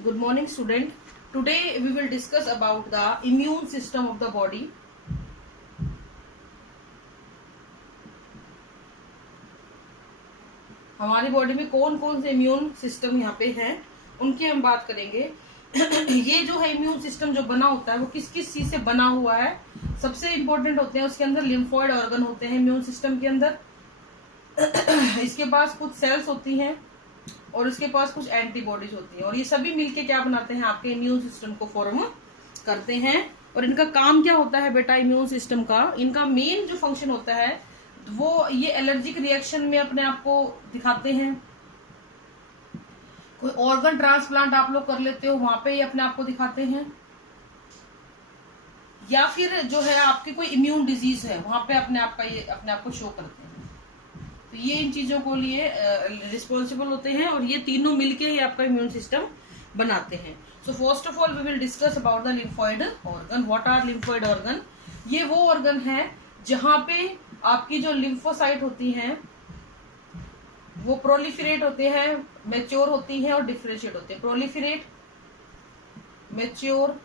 Good morning, student. Today we will discuss about the immune system of the body. हमारी body में कौन कौन से इम्यून सिस्टम यहाँ पे हैं उनकी हम बात करेंगे। ये जो है इम्यून सिस्टम जो बना होता है वो किस किस चीज से बना हुआ है, सबसे इंपॉर्टेंट होते हैं उसके अंदर लिम्फोइड ऑर्गन होते हैं इम्यून सिस्टम के अंदर। इसके पास कुछ सेल्स होती हैं और इसके पास कुछ एंटीबॉडीज होती हैं और ये सभी मिलके क्या बनाते हैं, आपके इम्यून सिस्टम को फॉर्म करते हैं। और इनका काम क्या होता है बेटा, इम्यून सिस्टम का इनका मेन जो फंक्शन होता है वो ये एलर्जिक रिएक्शन में अपने आप को दिखाते हैं। कोई ऑर्गन ट्रांसप्लांट आप लोग कर लेते हो वहां पे ये अपने आप को दिखाते हैं, या फिर जो है आपकी कोई इम्यून डिजीज है वहां पे अपने आप को शो करते हैं। तो ये इन चीजों को लिए रिस्पॉन्सिबल होते हैं और ये तीनों मिलके ही आपका इम्यून सिस्टम बनाते हैं। So first of all we will discuss about the lymphoid organ. What are lymphoid organ? ये वो ऑर्गन है जहां पे आपकी जो लिम्फोसाइट होती हैं वो प्रोलिफरेट होते हैं, मैच्योर होती हैं और डिफरेंशिएट होते हैं। प्रोलिफरेट, मैच्योर,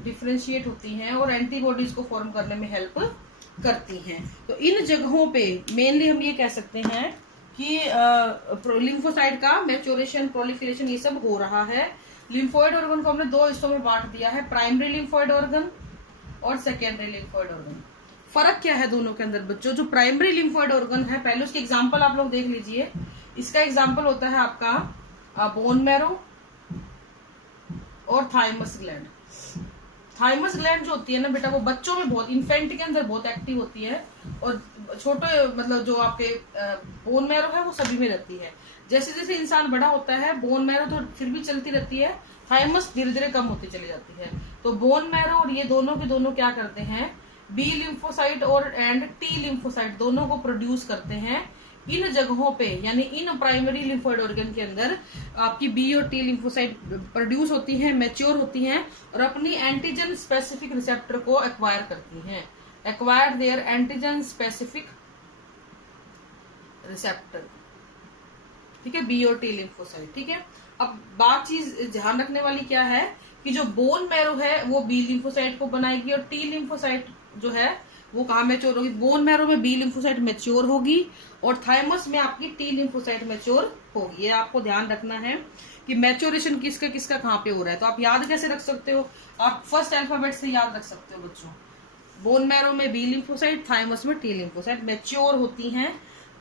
डिफरेंशिएट होती हैं और एंटीबॉडीज को फॉर्म करने में हेल्प करती हैं। तो इन जगहों पे मेनली हम ये कह सकते हैं कि लिम्फोसाइट का मैच्योरेशन, प्रोलिफरेशन ये सब हो रहा है। लिम्फोइड ऑर्गन को हमने दो हिस्सों में बांट दिया है, प्राइमरी लिम्फोइड ऑर्गन और सेकेंडरी लिम्फोइड ऑर्गन। फर्क क्या है दोनों के अंदर बच्चों? जो प्राइमरी लिम्फोइड ऑर्गन है, पहले उसके एग्जांपल आप लोग देख लीजिए। इसका एग्जांपल होता है आपका बोन मैरो और थाइमस ग्लैंड। थाइमस ग्लैंड जो होती है ना बेटा, वो बच्चों में बहुत, इन्फेंट के अंदर बहुत एक्टिव होती है और छोटे मतलब जो आपके बोन मैरो है वो सभी में रहती है। जैसे जैसे इंसान बड़ा होता है बोन मैरो तो फिर भी चलती रहती है, थाइमस धीरे धीरे कम होती चली जाती है। तो बोन मैरो और ये दोनों के दोनों क्या करते हैं, बी लिम्फोसाइट और एंड टी लिम्फोसाइट दोनों को प्रोड्यूस करते हैं। इन जगहों पे यानी इन प्राइमरी लिम्फोइड ऑर्गन के अंदर आपकी बी और टी लिम्फोसाइट प्रोड्यूस होती हैं, मैच्योर होती हैं और अपनी एंटीजन स्पेसिफिक रिसेप्टर को एक्वायर करती हैं। Acquire their antigen specific receptor, ठीक है, बी और टी लिम्फोसाइट। ठीक है, अब बात चीज ध्यान रखने वाली क्या है कि जो बोन मैरो है वो बी लिम्फोसाइट को बनाएगी और टी लिम्फोसाइट जो है वो कहाँ मैच्योर होगी, बोन मैरो में बी लिम्फोसाइट मैच्योर होगी और थाइमस में आपकी टी लिम्फोसाइट मैच्योर होगी। ये आपको ध्यान रखना है कि मैच्योरेशन किसका किसका कहाँ पे हो रहा है। तो आप याद कैसे रख सकते हो, आप फर्स्ट अल्फाबेट से याद रख सकते हो बच्चों। बोन मैरो में बी लिम्फोसाइट, थाइमस में टी लिम्फोसाइट मैच्योर होती हैं।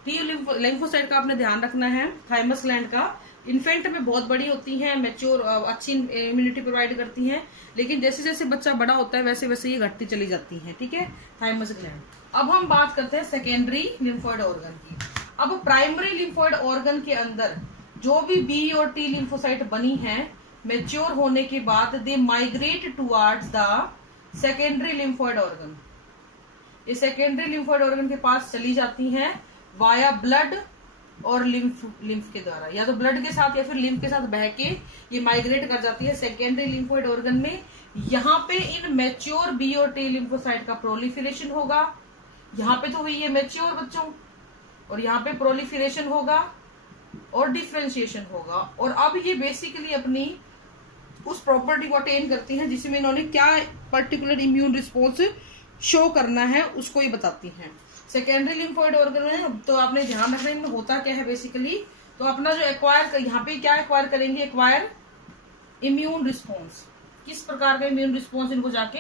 टी लिम्फोसाइट का आपने ध्यान रखना है, थाइमस ग्लैंड का इन्फेंट में बहुत बड़ी होती हैं, मैच्योर, अच्छी इम्यूनिटी प्रोवाइड करती हैं, लेकिन जैसे जैसे बच्चा बड़ा होता है वैसे वैसे ये घटती चली जाती हैं। ठीक है, थाइमस ग्लैंड। अब हम बात करते हैं सेकेंडरी लिम्फोइड ऑर्गन की। अब प्राइमरी लिम्फोइड ऑर्गन के अंदर जो भी बी और टी लिम्फोसाइट बनी है मैच्योर होने के बाद they migrate towards the secondary lymphoid organ. ये सेकेंडरी लिम्फोइड ऑर्गन के पास चली जाती हैं वाया ब्लड और लिम्फ के द्वारा, या तो ब्लड के साथ या फिर लिम्फ के साथ बह के ये माइग्रेट कर जाती है सेकेंडरी लिम्फोइड ऑर्गन में। यहाँ पे इन मैच्योर बी और टी लिम्फोसाइट का प्रोलिफरेशन होगा। यहाँ पे तो हुई है मैच्योर बच्चों और यहाँ पे प्रोलिफरेशन होगा और डिफ्रेंशिएशन होगा। और अब ये बेसिकली अपनी उस प्रॉपर्टी को अटेन करती हैं जिसमें इन्होंने क्या पर्टिकुलर इम्यून रिस्पॉन्स शो करना है उसको ये बताती हैं। सेकेंडरी लिम्फोइड ऑर्गन में तो आपने ध्यान रखना है होता क्या है बेसिकली, तो अपना जो एक्वायर यहाँ पे क्या एक्वायर करेंगे, एक्वायर इम्यून रिस्पॉन्स। किस प्रकार का इम्यून रिस्पॉन्स इनको जाके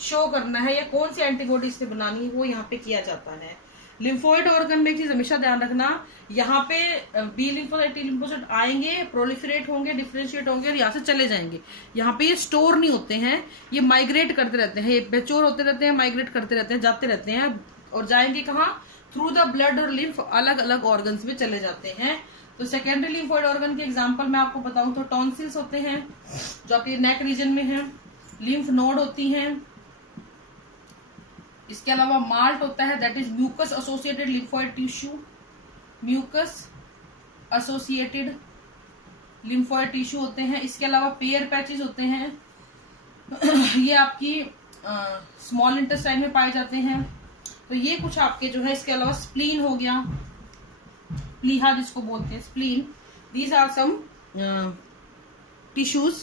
शो करना है या कौन सी एंटीबॉडीज से बनानी है वो यहाँ पे किया जाता है। लिम्फोइड ऑर्गन में एक चीज हमेशा ध्यान रखना, यहाँ पे बी लिम्फोसाइट, टी लिम्फोसाइट आएंगे, प्रोलिफरेट होंगे, डिफरेंशिएट होंगे और यहाँ से चले जाएंगे। यहाँ पे ये स्टोर नहीं होते हैं, ये माइग्रेट करते रहते हैं, ये मैच्योर होते रहते हैं, माइग्रेट करते रहते हैं, जाते रहते हैं और जाएंगे कहाँ, थ्रू द ब्लड और लिम्फ अलग अलग ऑर्गन्स में चले जाते हैं। तो सेकेंडरी लिम्फोइड ऑर्गन के एग्जांपल मैं आपको बताऊं तो टॉन्सिल्स होते हैं जो आपके नेक रीजन में है, लिम्फ नोड होती हैं, इसके अलावा माल्ट होता है that is mucus associated lymphoid tissue, mucus associated lymphoid tissue होते हैं। इसके अलावा पेयर पैचेस होते हैं ये आपकी स्मॉल इंटेस्टाइन में पाए जाते हैं। तो ये कुछ आपके जो है, इसके अलावा स्प्लीन हो गया, प्लीहा जिसको बोलते हैं spleen, these are some tissues,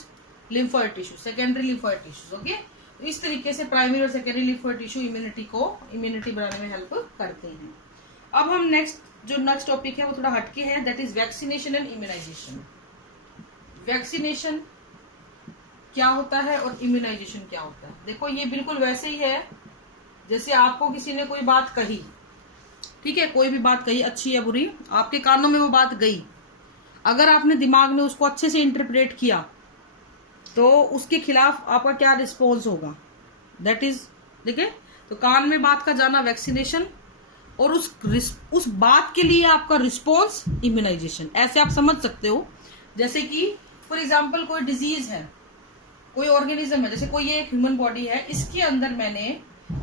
lymphoid tissue, secondary lymphoid tissues. Okay, तो इस तरीके से प्राइमरी और सेकेंडरी लिम्फोइड टिश्यू इम्यूनिटी बढ़ाने में हेल्प करते हैं। अब हम नेक्स्ट टॉपिक है वो थोड़ा हटके है, that is vaccination and immunisation. Vaccination क्या होता है और इम्यूनाइजेशन क्या होता है? देखो ये बिल्कुल वैसे ही है जैसे आपको किसी ने कोई बात कही, ठीक है, कोई भी बात कही अच्छी या बुरी, आपके कानों में वो बात गई, अगर आपने दिमाग में उसको अच्छे से इंटरप्रेट किया तो उसके खिलाफ आपका क्या रिस्पॉन्स होगा, दैट इज, ठीक है। तो कान में बात का जाना वैक्सीनेशन, और उस बात के लिए आपका रिस्पॉन्स इम्यूनाइजेशन। ऐसे आप समझ सकते हो जैसे कि फॉर एग्जाम्पल कोई डिजीज है, कोई ऑर्गेनिज्म है, जैसे कोई एक ह्यूमन बॉडी है, इसके अंदर मैंने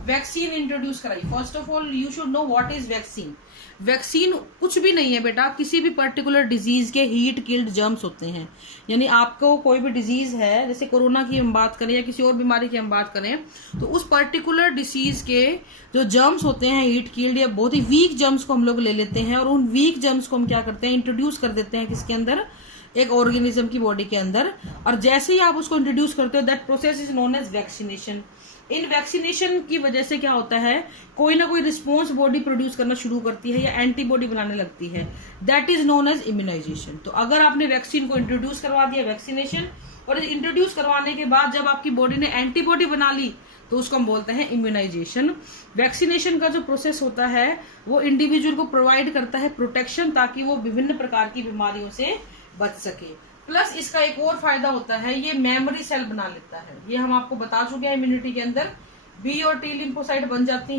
वैक्सीन इंट्रोड्यूस कराई। First of all you should know what is vaccine. Vaccine कुछ भी नहीं है बेटा, किसी भी पर्टिकुलर डिजीज के हीट किल्ड जर्म्स होते हैं। यानी आपको कोई भी डिजीज है, जैसे कोरोना की हम बात करें या किसी और बीमारी की हम बात करें, तो उस पर्टिकुलर डिसीज के जो जर्म्स होते हैं हीट किल्ड या बहुत ही वीक जर्म्स को हम लोग ले लेते हैं, और उन वीक जर्म्स को हम क्या करते हैं, इंट्रोड्यूस कर देते हैं किसके अंदर, एक ऑर्गेनिज्म की बॉडी के अंदर। और जैसे ही आप उसको इंट्रोड्यूस करते हो, that process is known as vaccination. इन वैक्सीनेशन की वजह से क्या होता है, कोई ना कोई रिस्पॉन्स बॉडी प्रोड्यूस करना शुरू करती है या एंटीबॉडी बनाने लगती है, that is known as immunisation. तो अगर आपने वैक्सीन को इंट्रोड्यूस करवा दिया, वैक्सीनेशन, और इंट्रोड्यूस करवाने के बाद जब आपकी बॉडी ने एंटीबॉडी बना ली तो उसको हम बोलते हैं इम्यूनाइजेशन। वैक्सीनेशन का जो प्रोसेस होता है वो इंडिविजुअल को प्रोवाइड करता है प्रोटेक्शन, ताकि वो विभिन्न प्रकार की बीमारियों से बच सके। प्लस इसका एक और फायदा होता है, ये मेमोरी सेल बना लेता है। ये हम आपको बता चुके हैं, इम्यूनिटी के अंदर बी और टी लिम्फोसाइट बन जाती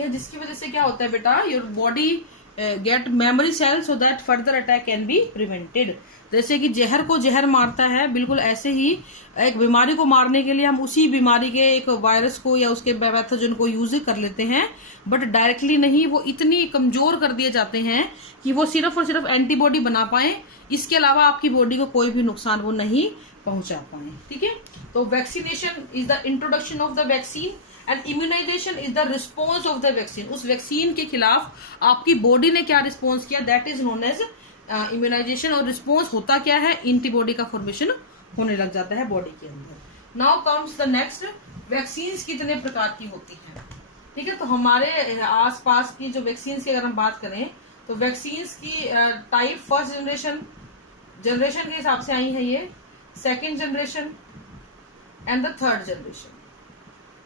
हैं, जिसकी वजह से क्या होता है बेटा, your body get memory cell so that further attack can be prevented. जैसे कि जहर को जहर मारता है, बिल्कुल ऐसे ही एक बीमारी को मारने के लिए हम उसी बीमारी के एक वायरस को या उसके पैथोजन को यूज कर लेते हैं, बट डायरेक्टली नहीं। वो इतनी कमजोर कर दिए जाते हैं कि वो सिर्फ और सिर्फ एंटीबॉडी बना पाए, इसके अलावा आपकी बॉडी को कोई भी नुकसान वो नहीं पहुंचा पाए, ठीक है। तो vaccination is the introduction of the vaccine and immunisation is the response of the vaccine. उस वैक्सीन के खिलाफ आपकी बॉडी ने क्या रिस्पॉन्स किया, that is known as immunisation. और रिस्पॉन्स होता क्या है, एंटीबॉडी का फॉर्मेशन होने लग जाता है बॉडी के अंदर। Now comes the next, vaccines कितने प्रकार की होती हैं, ठीक है। तो हमारे आसपास की जो वैक्सीन्स की अगर हम बात करें तो वैक्सीन्स की टाइप फर्स्ट जनरेशन के हिसाब से आई है ये, second generation and the third generation.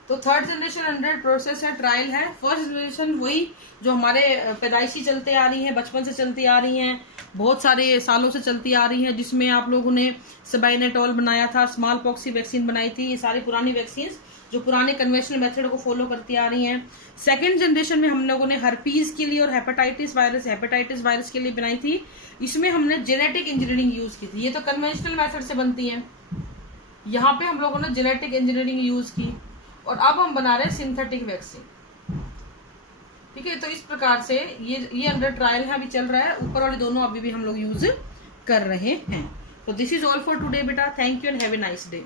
तो थर्ड जनरेशन अंडर प्रोसेस है, ट्रायल है। फर्स्ट जनरेशन वही जो हमारे पैदाइशी चलते आ रही है, बचपन से चलती आ रही हैं, बहुत सारे सालों से चलती आ रही है, जिसमें आप लोगों ने सेबाइनेटॉल बनाया था, स्मॉल पॉक्स की वैक्सीन बनाई थी। ये सारी पुरानी वैक्सीन जो पुराने कन्वेंशनल मेथड को फॉलो करती आ रही हैं। सेकेंड जनरेशन में हम लोगों ने हर्पीज के लिए और हेपेटाइटिस वायरस के लिए बनाई थी। इसमें हमने जेनेटिक इंजीनियरिंग यूज की थी। ये तो कन्वेंशनल मेथड से बनती है, यहाँ पे हम लोगों ने जेनेटिक इंजीनियरिंग यूज की, और अब हम बना रहे हैं सिंथेटिक वैक्सीन, ठीक है। तो इस प्रकार से ये अंडर ट्रायल है, अभी चल रहा है। ऊपर वाले दोनों अभी भी हम लोग यूज कर रहे हैं। तो this is all for today बेटा, thank you and have a nice day.